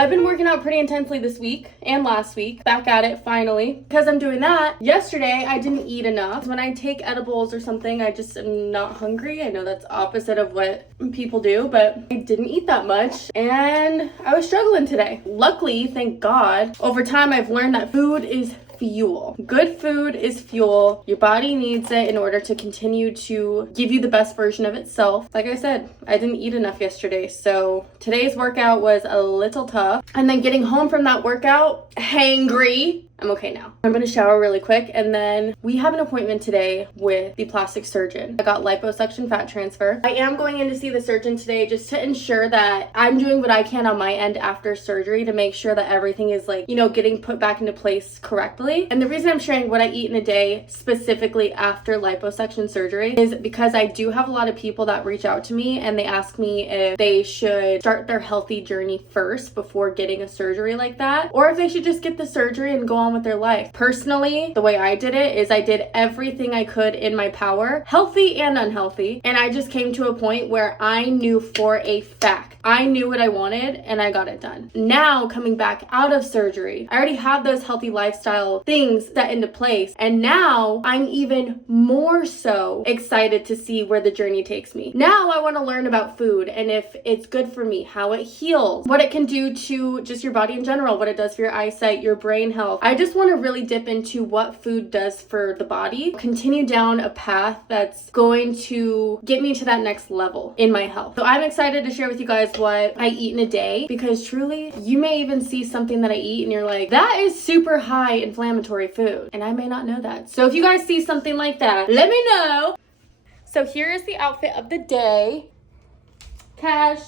I've been working out pretty intensely this week and last week. Back at it finally. Because I'm doing that, yesterday I didn't eat enough. When I take edibles or something, I just am not hungry. I know that's opposite of what people do, but I didn't eat that much and I was struggling today. Luckily, thank God, over time I've learned that food is fuel. Good food is fuel. Your body needs it in order to continue to give you the best version of itself. Like I said, I didn't eat enough yesterday, so today's workout was a little tough. And then getting home from that workout, hangry. I'm okay now. I'm gonna shower really quick and then we have an appointment today with the plastic surgeon. I got liposuction fat transfer. I am going in to see the surgeon today just to ensure that I'm doing what I can on my end after surgery to make sure that everything is like, you know, getting put back into place correctly. And the reason I'm sharing what I eat in a day specifically after liposuction surgery is because I do have a lot of people that reach out to me and they ask me if they should start their healthy journey first before getting a surgery like that, or if they should just get the surgery and go on with their life. Personally, the way I did it is I did everything I could in my power, healthy and unhealthy, and I just came to a point where I knew for a fact I knew what I wanted and I got it done. Now, coming back out of surgery, I already have those healthy lifestyle things set into place, and now I'm even more so excited to see where the journey takes me. Now I want to learn about food and if it's good for me, how it heals, what it can do to just your body in general, what it does for your eyesight, your brain health. I just want to really dip into what food does for the body, continue down a path that's going to get me to that next level in my health. So I'm excited to share with you guys what I eat in a day, because truly you may even see something that I eat and you're like, that is super high inflammatory food, and I may not know that. So if you guys see something like that, let me know. So here is the outfit of the day. Cash.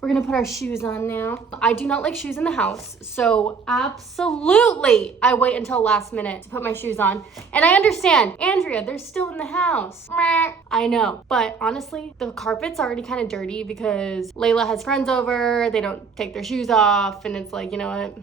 We're gonna put our shoes on now. I do not like shoes in the house, so absolutely I wait until last minute to put my shoes on. And I understand, Andrea, they're still in the house. I know, but honestly, the carpet's already kind of dirty because Layla has friends over, they don't take their shoes off, and it's like, you know what?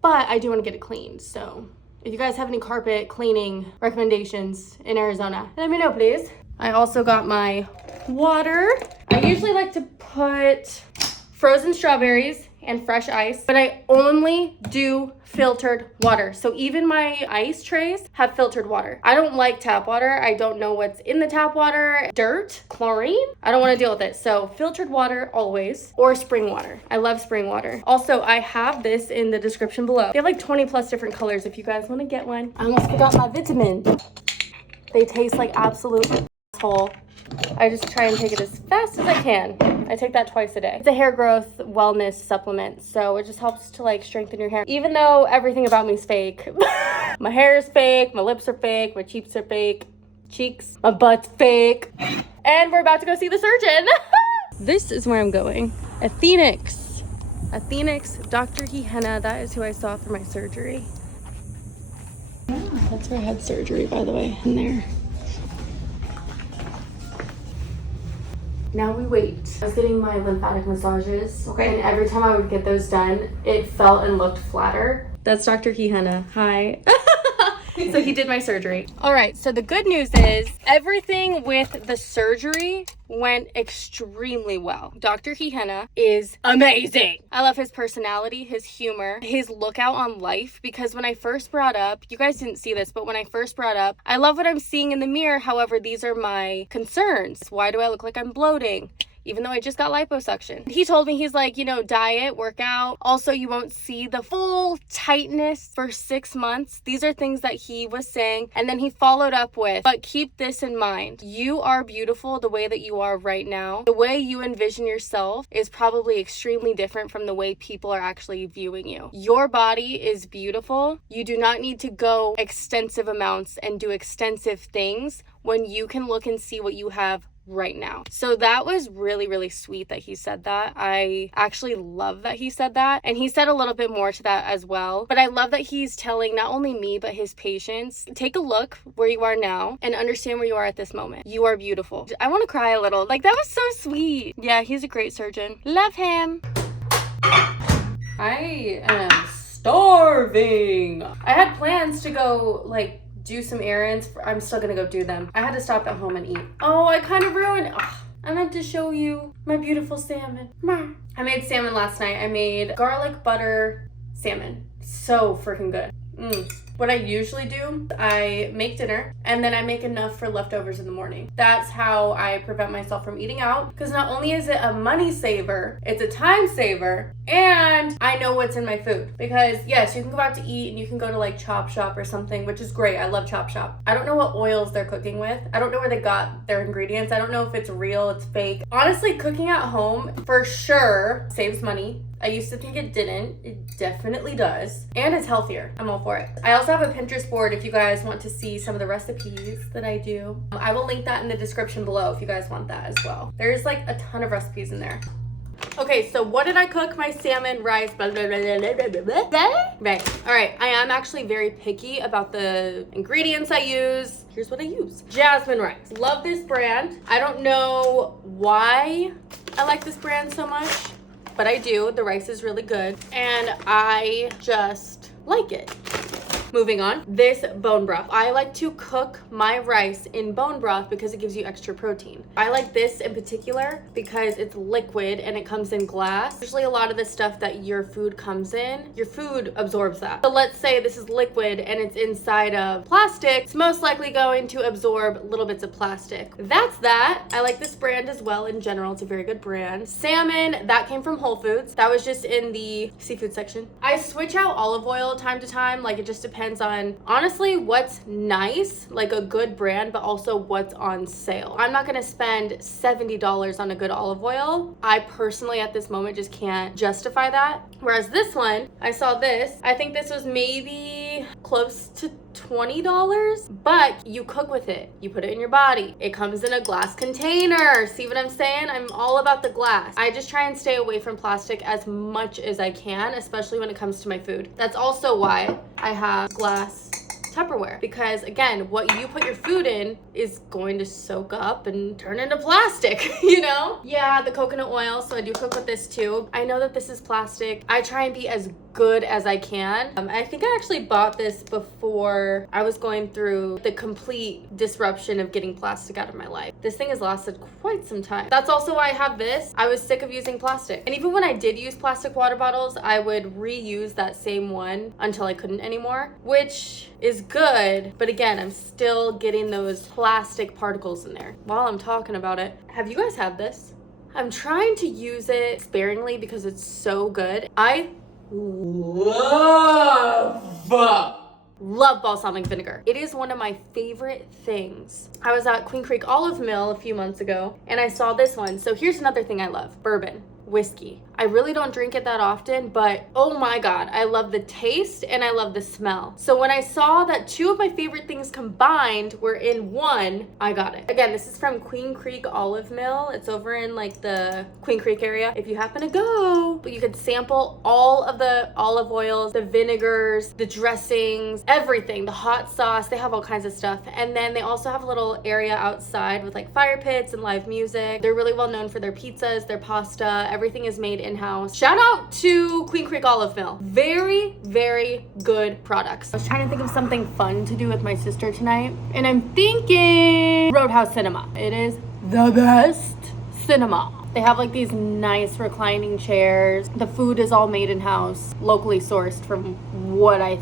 But I do want to get it cleaned, so if you guys have any carpet cleaning recommendations in Arizona, let me know, please. I also got my water. I usually like to put frozen strawberries and fresh ice, but I only do filtered water. So even my ice trays have filtered water. I don't like tap water. I don't know what's in the tap water. Dirt, chlorine. I don't want to deal with it. So filtered water always, or spring water. I love spring water. Also, I have this in the description below. They have like 20 plus different colors if you guys want to get one. I almost forgot my vitamins. They taste like absolute asshole. I just try and take it as fast as I can. I take that twice a day. It's a hair growth wellness supplement, so it just helps to like strengthen your hair. Even though everything about me is fake. My hair is fake, my lips are fake, my cheeks are fake, my butt's fake. And we're about to go see the surgeon. This is where I'm going. Athenix, Dr. Henna, that is who I saw for my surgery. Yeah, that's where I had surgery, by the way, in there. Now we wait. I was getting my lymphatic massages, okay, and every time I would get those done, it felt and looked flatter. That's Dr. Henna. Hi. So he did my surgery. All right, so the good news is everything with the surgery went extremely well. Dr. Henna is amazing. I love his personality, his humor, his lookout on life, because when I first brought up, you guys didn't see this, but when I first brought up, I love what I'm seeing in the mirror. However, these are my concerns. Why do I look like I'm bloating? Even though I just got liposuction. He told me, he's like, you know, diet, work out. Also, you won't see the full tightness for 6 months. These are things that he was saying. And then he followed up with, but keep this in mind. You are beautiful the way that you are right now. The way you envision yourself is probably extremely different from the way people are actually viewing you. Your body is beautiful. You do not need to go extensive amounts and do extensive things when you can look and see what you have right now. So that was really, really sweet that he said that. I actually love that he said that. And he said a little bit more to that as well. But I love that he's telling not only me, but his patients, take a look where you are now and understand where you are at this moment. You are beautiful. I want to cry a little. Like, that was so sweet. Yeah, he's a great surgeon. Love him. I am starving. I had plans to go, like, do some errands. I'm still gonna go do them. I had to stop at home and eat. Oh, I kind of ruined. Oh, I meant to show you my beautiful salmon. I made salmon last night. I made garlic butter salmon. So freaking good. What I usually do, I make dinner and then I make enough for leftovers in the morning. That's how I prevent myself from eating out, because not only is it a money saver, it's a time saver, and I know what's in my food. Because yes, you can go out to eat and you can go to like Chop Shop or something, which is great. I love Chop Shop. I don't know what oils they're cooking with. I don't know where they got their ingredients. I don't know if it's real, it's fake. Honestly, cooking at home for sure saves money. I used to think it didn't. It definitely does. And it's healthier. I'm all for it. I also have a Pinterest board if you guys want to see some of the recipes that I do. I will link that in the description below if you guys want that as well. There's like a ton of recipes in there. Okay, so what did I cook? My salmon, rice, blah, blah, blah, blah, blah, blah, blah. Right. All right, I am actually very picky about the ingredients I use. Here's what I use. Jasmine rice. Love this brand. I don't know why I like this brand so much, but I do. The rice is really good and I just like it. Moving on, this bone broth. I like to cook my rice in bone broth because it gives you extra protein. I like this in particular because it's liquid and it comes in glass. Usually a lot of the stuff that your food comes in, your food absorbs that. So let's say this is liquid and it's inside of plastic, it's most likely going to absorb little bits of plastic. That's that. I like this brand as well in general. It's a very good brand. Salmon, that came from Whole Foods. That was just in the seafood section. I switch out olive oil time to time, like it just depends on honestly what's nice, like a good brand, but also what's on sale. I'm not gonna spend $70 on a good olive oil. I personally at this moment just can't justify that. Whereas this one, I saw this, I think this was maybe close to $20, but you cook with it. You put it in your body. It comes in a glass container. See what I'm saying? I'm all about the glass. I just try and stay away from plastic as much as I can, especially when it comes to my food. That's also why I have glass Tupperware, because again, what you put your food in is going to soak up and turn into plastic, you know? Yeah, the coconut oil, so I do cook with this too. I know that this is plastic. I try and be as good as I can. I think I actually bought this before I was going through the complete disruption of getting plastic out of my life. This thing has lasted quite some time. That's also why I have this. I was sick of using plastic. And even when I did use plastic water bottles, I would reuse that same one until I couldn't anymore, which is good. But again, I'm still getting those plastic particles in there. While I'm talking about it, have you guys had this? I'm trying to use it sparingly because it's so good. I love balsamic vinegar. It is one of my favorite things. I was at Queen Creek Olive Mill a few months ago and I saw this one. So here's another thing I love: bourbon, whiskey. I really don't drink it that often, but oh my God, I love the taste and I love the smell. So when I saw that two of my favorite things combined were in one, I got it. Again, this is from Queen Creek Olive Mill. It's over in like the Queen Creek area. If you happen to go, but you could sample all of the olive oils, the vinegars, the dressings, everything, the hot sauce. They have all kinds of stuff. And then they also have a little area outside with like fire pits and live music. They're really well known for their pizzas, their pasta. Everything is made in-house. Shout out to Queen Creek Olive Mill. Very, very good products. I was trying to think of something fun to do with my sister tonight, and I'm thinking Roadhouse Cinema. It is the best cinema. They have like these nice reclining chairs. The food is all made in-house, locally sourced from what I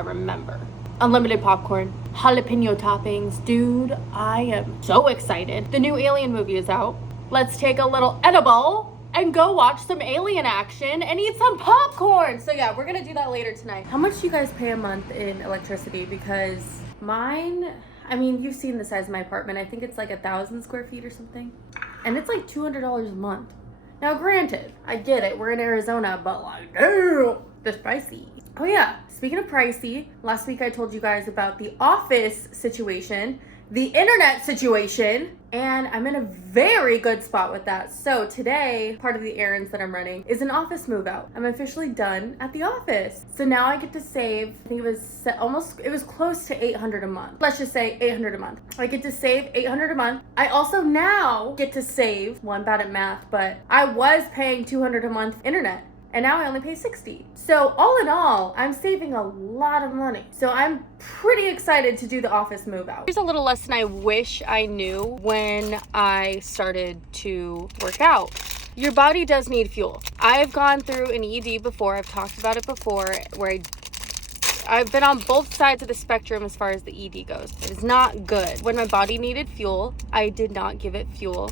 remember. Unlimited popcorn, jalapeno toppings. Dude, I am so excited. The new Alien movie is out. Let's take a little edible and go watch some alien action and eat some popcorn. So yeah, we're gonna do that later tonight. How much do you guys pay a month in electricity? Because mine, I mean, you've seen the size of my apartment. I think it's like 1,000 square feet or something. And it's like $200 a month. Now granted, I get it, we're in Arizona, but like, damn, that's pricey. Oh yeah, speaking of pricey, last week I told you guys about the office situation, the internet situation, and I'm in a very good spot with that. So today, part of the errands that I'm running is an office move out. I'm officially done at the office. So now I get to save, I think it was close to $800 a month. Let's just say $800 a month. I get to save $800 a month. I also now get to save, well, I'm bad at math, but I was paying $200 a month internet. And now I only pay $60. So all in all, I'm saving a lot of money. So I'm pretty excited to do the office move out. Here's a little lesson I wish I knew when I started to work out. Your body does need fuel. I've gone through an ED before. I've talked about it before, where I've been on both sides of the spectrum as far as the ED goes. It is not good. When my body needed fuel, I did not give it fuel,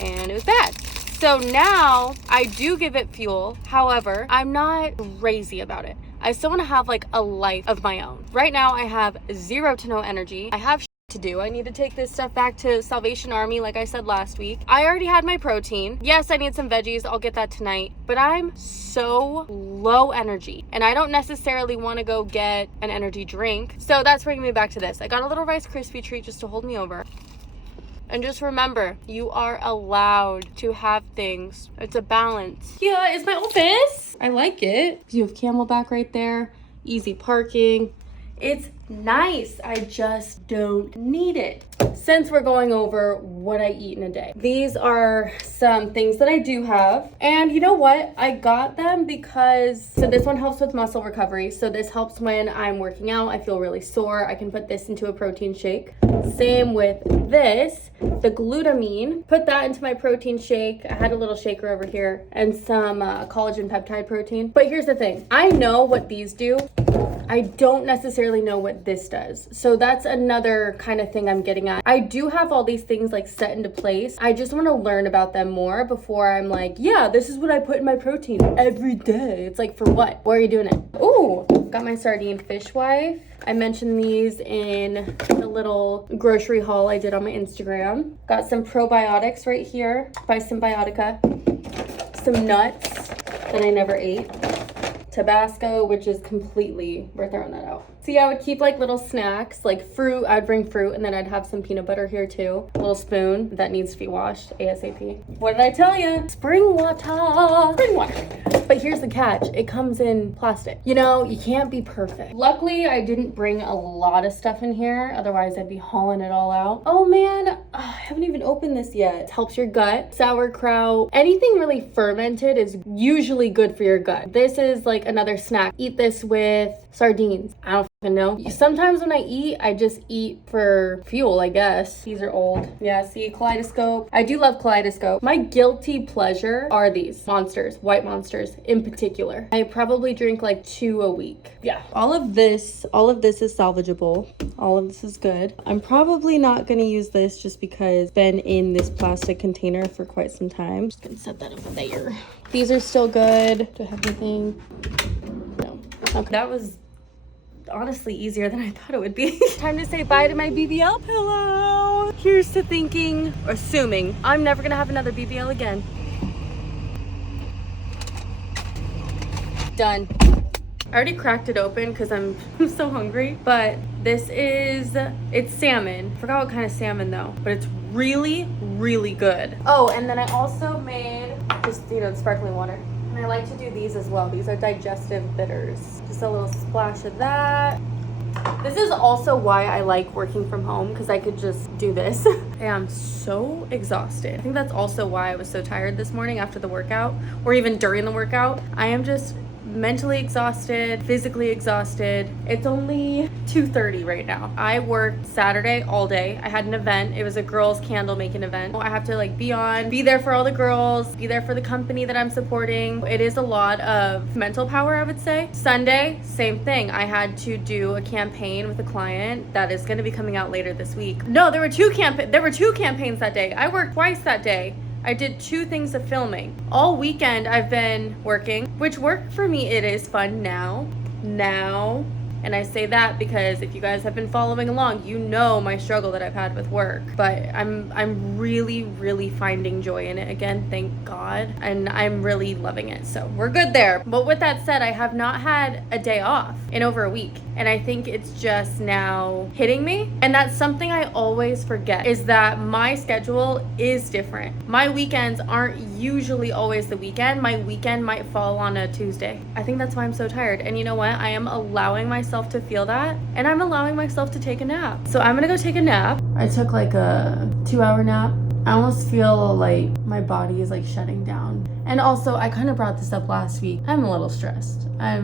and it was bad. So now I do give it fuel. However, I'm not crazy about it. I still want to have like a life of my own. Right now I have zero to no energy. I have to do. I need to take this stuff back to Salvation Army like I said last week. I already had my protein. Yes, I need some veggies. I'll get that tonight. But I'm so low energy and I don't necessarily want to go get an energy drink. So that's bringing me back to this. I got a little Rice Krispie treat just to hold me over. And just remember, you are allowed to have things. It's a balance. Yeah, it's my office. I like it. You have Camelback right there. Easy parking. It's nice. I just don't need it. Since we're going over what I eat in a day, these are some things that I do have. And you know what? I got them because, so this one helps with muscle recovery. So this helps when I'm working out. I feel really sore. I can put this into a protein shake. Same with this, the glutamine. Put that into my protein shake. I had a little shaker over here and some collagen peptide protein. But here's the thing. I know what these do. I don't necessarily know what this does. So that's another kind of thing I'm getting at. I do have all these things like set into place. I just want to learn about them more before I'm like, yeah, this is what I put in my protein every day. It's like, for what? Why are you doing it? Ooh, got my sardine fish wife. I mentioned these in the little grocery haul I did on my Instagram. Got some probiotics right here by Symbiotica. Some nuts that I never ate. Tabasco, which is completely, we're throwing that out. See, I would keep like little snacks, like fruit. I'd bring fruit and then I'd have some peanut butter here too. A little spoon that needs to be washed ASAP. What did I tell you? Spring water. Spring water. But here's the catch. It comes in plastic. You know, you can't be perfect. Luckily, I didn't bring a lot of stuff in here. Otherwise, I'd be hauling it all out. Oh man, I haven't even opened this yet. It helps your gut. Sauerkraut. Anything really fermented is usually good for your gut. This is like another snack. Eat this with sardines. I don't know. Sometimes when I eat, I just eat for fuel, I guess. These are old. Yeah, see, Kaleidoscope. I do love Kaleidoscope. My guilty pleasure are these Monsters, White Monsters in particular. I probably drink like 2 a week. Yeah. All of this is salvageable. All of this is good. I'm probably not gonna use this just because it's been in this plastic container for quite some time. Just gonna set that over there. These are still good. Do I have anything? No. Okay. That was honestly easier than I thought it would be. Time to say bye to my BBL pillow. Here's to thinking, or assuming, I'm never gonna have another BBL again. Done. I already cracked it open because I'm so hungry, but it's salmon. Forgot what kind of salmon though, but it's really, really good. Oh, and then I also made just, sparkling water. And I like to do these as well. These are digestive bitters. Just a little splash of that. This is also why I like working from home, because I could just do this. I am so exhausted. I think that's also why I was so tired this morning after the workout, or even during the workout. I am just mentally exhausted, physically exhausted. It's only 2:30 right now. I worked Saturday all day. I had an event. It was a girls candle making event. I have to like be there for all the girls, be there for the company that I'm supporting. It is a lot of mental power, I would say. Sunday, same thing. I had to do a campaign with a client that is going to be coming out later this week. No, there were two campaigns that day. I worked twice that day. I did 2 things of filming. All weekend I've been working, which work for me, it is fun now. And I say that because if you guys have been following along, you know my struggle that I've had with work. But I'm really, really finding joy in it again, thank God. And I'm really loving it, so we're good there. But with that said, I have not had a day off in over a week. And I think it's just now hitting me. And that's something I always forget, is that my schedule is different. My weekends aren't usually always the weekend. My weekend might fall on a Tuesday. I think that's why I'm so tired. And you know what? I am allowing myself to feel that, and I'm allowing myself to take a nap. So I'm gonna go take a nap. I took like a 2-hour nap. I almost feel like my body is like shutting down. And also, I kind of brought this up last week. I'm a little stressed. I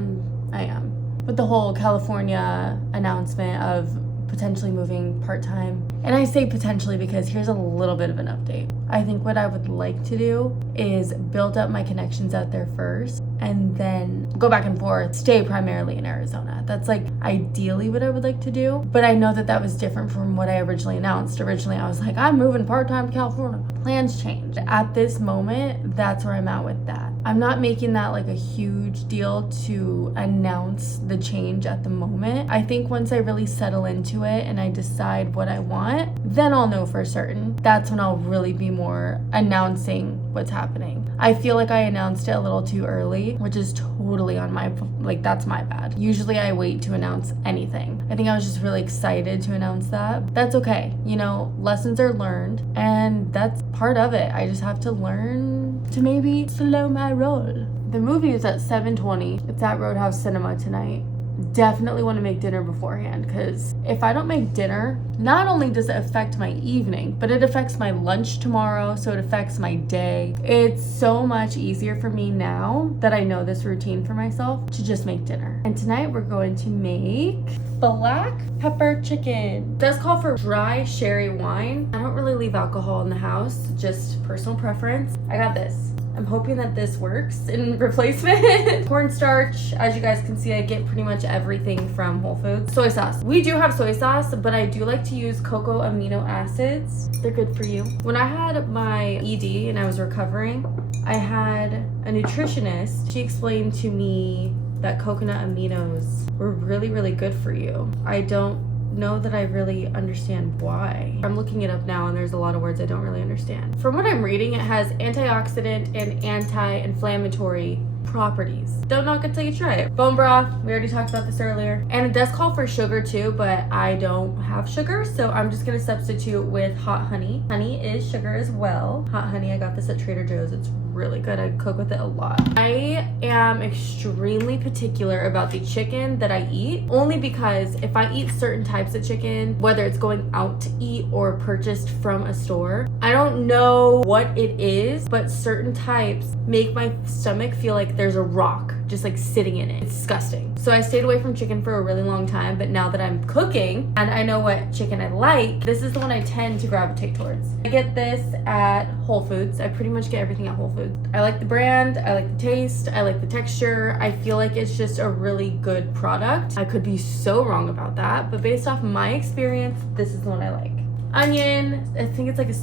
am. With the whole California announcement of potentially moving part-time. And I say potentially because here's a little bit of an update. I think what I would like to do is build up my connections out there first and then go back and forth, stay primarily in Arizona. That's like ideally what I would like to do. But I know that that was different from what I originally announced. Originally, I was like, I'm moving part-time to California. Plans changed. At this moment, that's where I'm at with that. I'm not making that like a huge deal to announce the change at the moment. I think once I really settle into it and I decide what I want, then I'll know for certain. That's when I'll really be more announcing what's happening. I feel like I announced it a little too early, which is totally on my, like, that's my bad. Usually I wait to announce anything. I think I was just really excited to announce that. That's okay. You know, lessons are learned and that's part of it. I just have to learn to maybe slow my roll. The movie is at 7:20. It's at Roadhouse Cinema tonight. Definitely want to make dinner beforehand, because if I don't make dinner, not only does it affect my evening, but it affects my lunch tomorrow, so it affects my day. It's so much easier for me now that I know this routine for myself to just make dinner. And tonight we're going to make black pepper chicken. It does call for dry sherry wine. I don't really leave alcohol in the house, just personal preference. I got this. I'm hoping that this works in replacement. Cornstarch, as you guys can see, I get pretty much everything from Whole Foods. Soy sauce. We do have soy sauce, but I do like to use cocoa amino acids. They're good for you. When I had my ED and I was recovering, I had a nutritionist. She explained to me that coconut aminos were really, really good for you. I don't know that I really understand why. I'm looking it up now and there's a lot of words I don't really understand. From what I'm reading, it has antioxidant and anti-inflammatory properties. Don't knock until you try it. Bone broth, we already talked about this earlier. And it does call for sugar too, but I don't have sugar, so I'm just gonna substitute with hot honey. Honey is sugar as well. Hot honey, I got this at Trader Joe's. It's really good. I cook with it a lot. I am extremely particular about the chicken that I eat, only because if I eat certain types of chicken, whether it's going out to eat or purchased from a store, I don't know what it is, but certain types make my stomach feel like there's a rock just like sitting in it. It's disgusting. So I stayed away from chicken for a really long time, but now that I'm cooking and I know what chicken I like, this is the one I tend to gravitate towards. I get this at Whole Foods. I pretty much get everything at Whole Foods. I like the brand, I like the taste, I like the texture. I feel like it's just a really good product. I could be so wrong about that, but based off my experience, this is the one I like. Onion, I think it's like a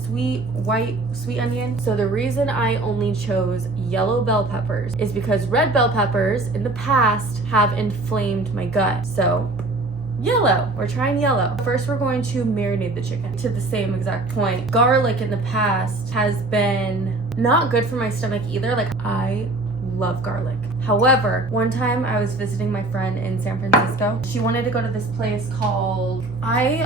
white sweet onion. So the reason I only chose yellow bell peppers is because red bell peppers in the past have inflamed my gut. So yellow, we're trying yellow. First, we're going to marinate the chicken to the same exact point. Garlic in the past has been not good for my stomach either. Like, I love garlic. However, one time I was visiting my friend in San Francisco. She wanted to go to this place called, I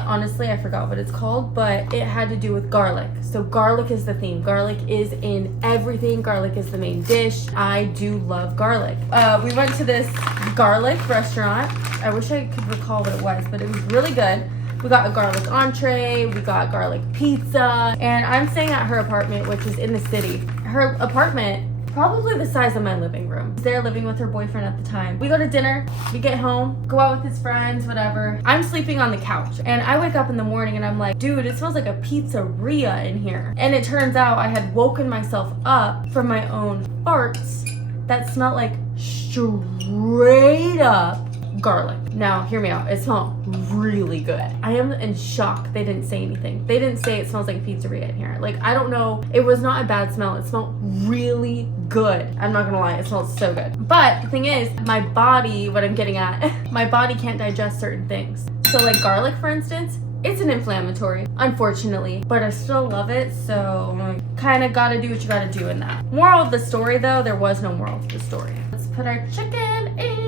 forgot what it's called, but it had to do with garlic. So garlic is the theme. Garlic is in everything. Garlic is the main dish. I do love garlic. We went to this garlic restaurant. I wish I could recall what it was, but it was really good. We got a garlic entree, we got garlic pizza, and I'm staying at her apartment, which is in the city. Her apartment, probably the size of my living room. She's there living with her boyfriend at the time. We go to dinner, we get home, go out with his friends, whatever. I'm sleeping on the couch and I wake up in the morning and I'm like, dude, it smells like a pizzeria in here. And it turns out I had woken myself up from my own farts that smelled like straight up garlic. Now, hear me out. It smelled really good. I am in shock they didn't say anything. They didn't say it smells like a pizzeria in here. Like, I don't know. It was not a bad smell. It smelled really good. I'm not gonna lie. It smells so good. But the thing is, my body, what I'm getting at, my body can't digest certain things. So like garlic, for instance, it's an inflammatory, unfortunately, but I still love it, so kind of gotta do what you gotta do in that. Moral of the story, though, there was no moral to the story. Let's put our chicken in.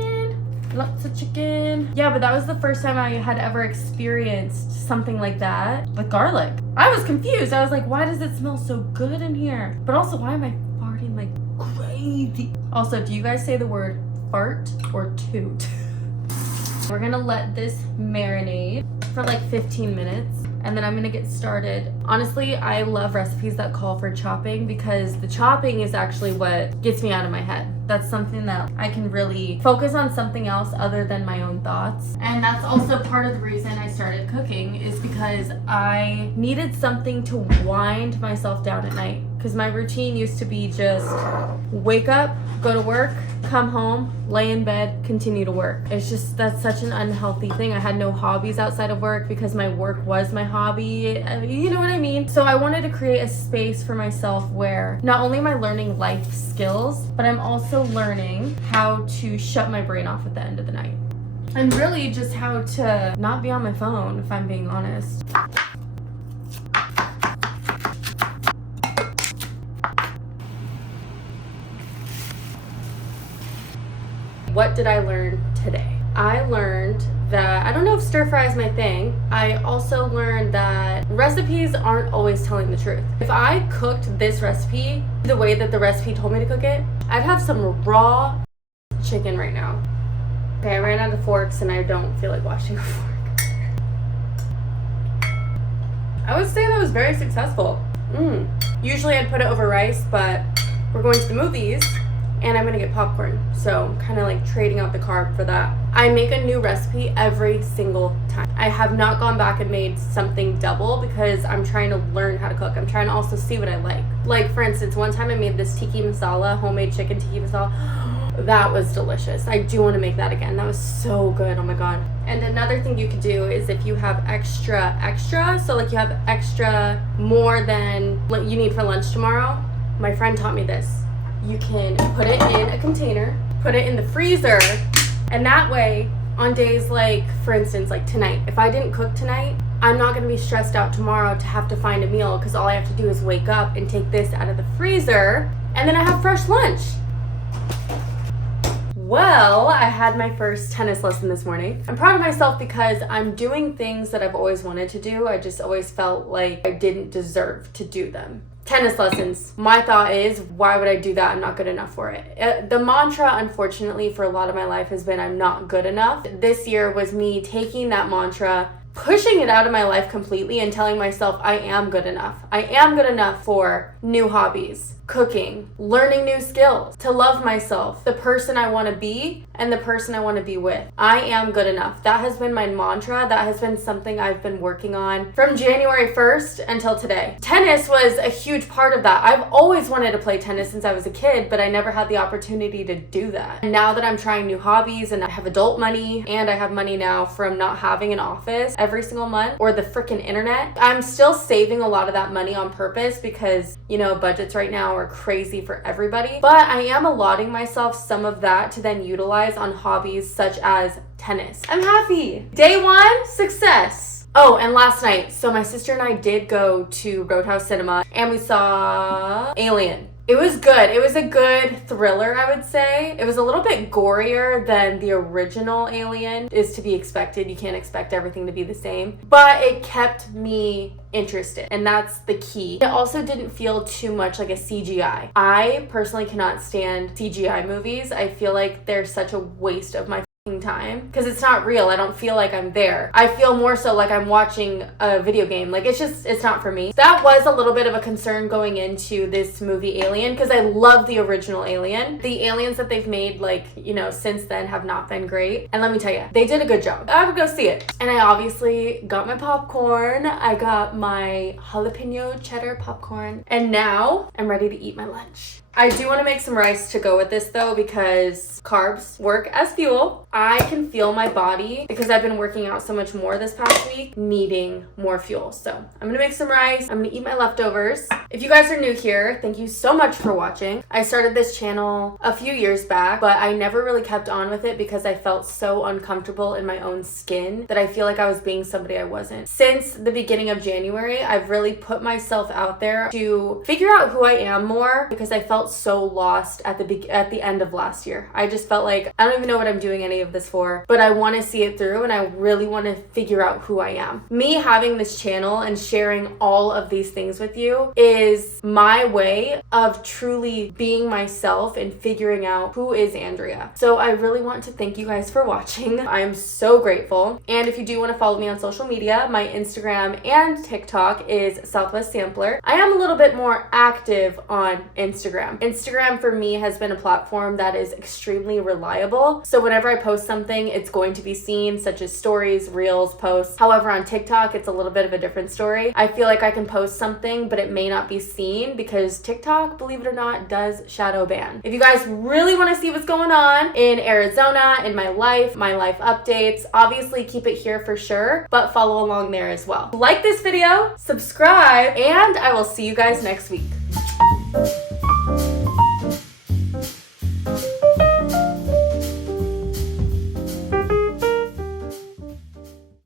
Lots of chicken. Yeah, but that was the first time I had ever experienced something like that with garlic. I was confused. I was like, why does it smell so good in here? But also, why am I farting like crazy? Also, do you guys say the word fart or toot? We're gonna let this marinate for like 15 minutes. and then I'm gonna get started. Honestly, I love recipes that call for chopping because the chopping is actually what gets me out of my head. That's something that I can really focus on something else other than my own thoughts. And that's also part of the reason I started cooking, is because I needed something to wind myself down at night. Because my routine used to be just wake up, go to work, come home, lay in bed, continue to work. It's just, that's such an unhealthy thing. I had no hobbies outside of work because my work was my hobby. You know what I mean? So I wanted to create a space for myself where not only am I learning life skills, but I'm also learning how to shut my brain off at the end of the night. And really just how to not be on my phone, if I'm being honest. What did I learn today? I learned that, I don't know if stir fry is my thing. I also learned that recipes aren't always telling the truth. If I cooked this recipe the way that the recipe told me to cook it, I'd have some raw chicken right now. Okay, I ran out of forks and I don't feel like washing a fork. I would say that was very successful. Usually I'd put it over rice, but we're going to the movies and I'm gonna get popcorn, so kind of like trading out the carb for that. I make a new recipe every single time. I have not gone back and made something double because I'm trying to learn how to cook. I'm trying to also see what I like. Like for instance, one time I made this tiki masala, homemade chicken tiki masala. That was delicious. I do want to make that again. That was so good. Oh my god. And another thing you could do is if you have extra, so like you have extra more than what you need for lunch tomorrow. My friend taught me this. You can put it in a container, put it in the freezer, and that way on days like, for instance, like tonight, if I didn't cook tonight, I'm not going to be stressed out tomorrow to have to find a meal because all I have to do is wake up and take this out of the freezer and then I have fresh lunch. Well, I had my first tennis lesson this morning. I'm proud of myself because I'm doing things that I've always wanted to do. I just always felt like I didn't deserve to do them. Tennis lessons. My thought is, why would I do that? I'm not good enough for it. The mantra, unfortunately, for a lot of my life has been, I'm not good enough. This year was me taking that mantra, pushing it out of my life completely and telling myself I am good enough. I am good enough for new hobbies, cooking, learning new skills, to love myself, the person I want to be and the person I want to be with. I am good enough. That has been my mantra. That has been something I've been working on from January 1st until today. Tennis was a huge part of that. I've always wanted to play tennis since I was a kid, but I never had the opportunity to do that. And now that I'm trying new hobbies and I have adult money and I have money now from not having an office every single month or the freaking internet, I'm still saving a lot of that money on purpose because, you know, budgets right now are crazy for everybody. But I am allotting myself some of that to then utilize on hobbies such as tennis. I'm happy. Day one, success. Oh, and last night, so my sister and I did go to Roadhouse Cinema and we saw Alien. It was good. It was a good thriller, I would say. It was a little bit gorier than the original Alien is to be expected. You can't expect everything to be the same. But it kept me interested, and that's the key. It also didn't feel too much like a CGI. I personally cannot stand CGI movies. I feel like they're such a waste of my time because it's not real. I don't feel like I'm there. I feel more so like I'm watching a video game. Like it's not for me. That was a little bit of a concern going into this movie Alien because I love the original Alien. The aliens that they've made, like, you know, since then have not been great. And let me tell you, they did a good job. I would go see it. And I obviously got my popcorn. I got my jalapeno cheddar popcorn. And now I'm ready to eat my lunch. I do want to make some rice to go with this though because carbs work as fuel. I can feel my body, because I've been working out so much more this past week, needing more fuel. So I'm going to make some rice. I'm going to eat my leftovers. If you guys are new here, thank you so much for watching. I started this channel a few years back, but I never really kept on with it because I felt so uncomfortable in my own skin that I feel like I was being somebody I wasn't. Since the beginning of January, I've really put myself out there to figure out who I am more because I felt felt so lost at the end of last year. I just felt like I don't even know what I'm doing any of this for, but I want to see it through and I really want to figure out who I am. Me having this channel and sharing all of these things with you is my way of truly being myself and figuring out who is Andrea. So I really want to thank you guys for watching. I am so grateful. And if you do want to follow me on social media, my Instagram and TikTok is Southwest Sampler. I am a little bit more active on Instagram. Instagram for me has been a platform that is extremely reliable. So whenever I post something, it's going to be seen, such as stories, reels, posts. However, on TikTok, it's a little bit of a different story. I feel like I can post something, but it may not be seen because TikTok, believe it or not, does shadow ban. If you guys really want to see what's going on in Arizona, in my life updates, obviously keep it here for sure, but follow along there as well. Like this video, subscribe, and I will see you guys next week.